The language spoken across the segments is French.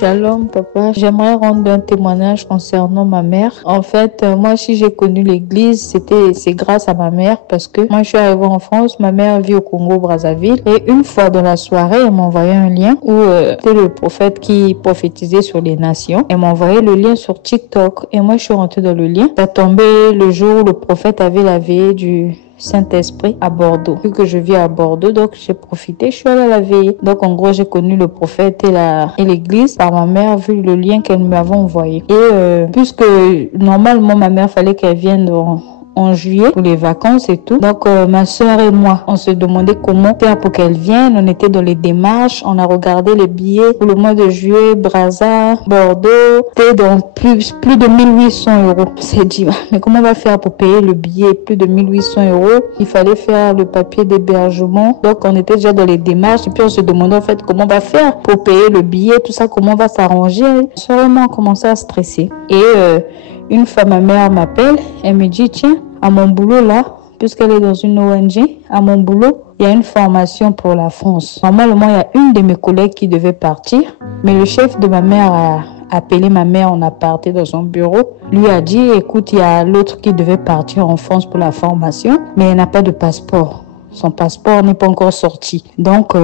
Shalom papa, j'aimerais rendre un témoignage concernant ma mère. En fait, moi si j'ai connu l'église, c'est grâce à ma mère parce que moi je suis arrivée en France, ma mère vit au Congo Brazzaville et une fois dans la soirée, elle m'a envoyé un lien où c'était le prophète qui prophétisait sur les nations. Elle m'a envoyé le lien sur TikTok et moi je suis rentrée dans le lien. Ça tombé le jour où le prophète avait la veillée du Saint-Esprit à Bordeaux. Vu que je vis à Bordeaux, donc j'ai profité, je suis allée à la veillée. Donc en gros, j'ai connu le prophète et l'église par ma mère, vu le lien qu'elle m'avait envoyé. Et puisque normalement ma mère fallait qu'elle vienne en juillet pour les vacances et tout. Donc ma soeur et moi, on se demandait comment faire pour qu'elle vienne. On était dans les démarches, on a regardé les billets pour le mois de juillet, Brazza, Bordeaux. C'était dans plus de 1800 euros. On s'est dit, mais comment on va faire pour payer le billet? Plus de 1800 euros. Il fallait faire le papier d'hébergement. Donc on était déjà dans les démarches et puis on se demandait en fait comment on va faire pour payer le billet, tout ça, comment on va s'arranger. Ma soeur et moi, on commençait à stresser. Et une fois, ma mère m'appelle, elle me dit, tiens, à mon boulot là, puisqu'elle est dans une ONG, à mon boulot, il y a une formation pour la France. Normalement, il y a une de mes collègues qui devait partir, mais le chef de ma mère a appelé ma mère en aparté dans son bureau, lui a dit, écoute, il y a l'autre qui devait partir en France pour la formation, mais elle n'a pas de passeport. Son passeport n'est pas encore sorti. Donc,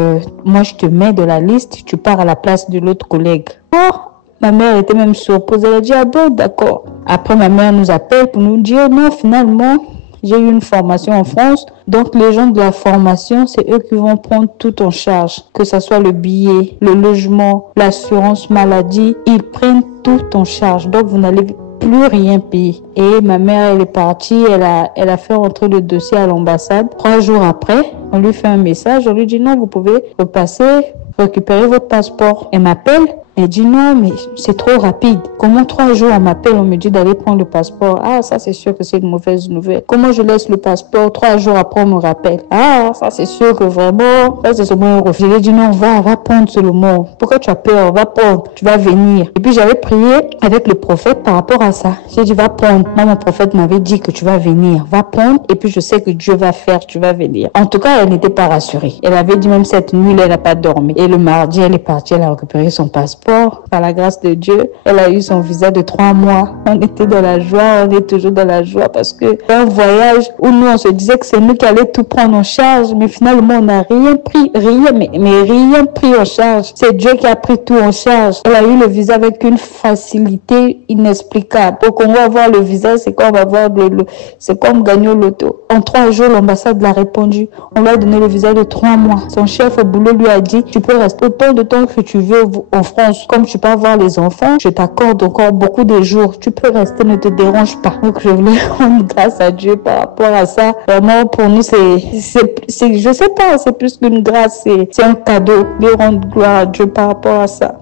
moi, je te mets de la liste, tu pars à la place de l'autre collègue. Oh, ma mère était même surprise. Elle a dit, ah bon, d'accord. Après, ma mère nous appelle pour nous dire, non, finalement, j'ai eu une formation en France. Donc, les gens de la formation, c'est eux qui vont prendre tout en charge. Que ce soit le billet, le logement, l'assurance maladie, ils prennent tout en charge. Donc, vous n'allez plus rien payer. Et ma mère, elle est partie, elle a fait rentrer le dossier à l'ambassade. 3 jours après, on lui fait un message, on lui dit non, vous pouvez repasser, récupérer votre passeport. Elle m'appelle. Elle dit non, mais c'est trop rapide. Comment 3 jours on m'appelle, on me dit d'aller prendre le passeport? Ah, ça c'est sûr que c'est une mauvaise nouvelle. Comment je laisse le passeport 3 jours après on me rappelle? Ah, ça c'est sûr que vraiment, ça c'est seulement un refus. Je lui ai dit non, va prendre seulement. Pourquoi tu as peur? Va prendre, tu vas venir. Et puis j'avais prié avec le prophète par rapport à ça. J'ai dit va prendre. Moi, mon prophète m'avait dit que tu vas venir. Va prendre et puis je sais que Dieu va faire, tu vas venir. En tout cas, elle n'était pas rassurée. Elle avait dit même cette nuit, elle n'a pas dormi. Et le mardi, elle est partie, elle a récupéré son passeport. Par la grâce de Dieu, elle a eu son visa de 3 mois. On était dans la joie, on est toujours dans la joie parce que un voyage où nous on se disait que c'est nous qui allions tout prendre en charge, mais finalement on n'a rien pris, mais rien pris en charge. C'est Dieu qui a pris tout en charge. Elle a eu le visa avec une facilité inexplicable. Donc on va avoir le visa, c'est comme avoir c'est comme gagner au loto. En 3 jours, l'ambassade l'a répondu. On lui a donné le visa de 3 mois. Son chef au boulot lui a dit, tu peux rester autant de temps que tu veux en France. Comme tu peux avoir les enfants, je t'accorde encore beaucoup de jours. Tu peux rester, ne te dérange pas. Donc, je voulais rendre grâce à Dieu par rapport à ça. Vraiment, pour nous, je sais pas, c'est plus qu'une grâce, c'est un cadeau de rendre gloire à Dieu par rapport à ça.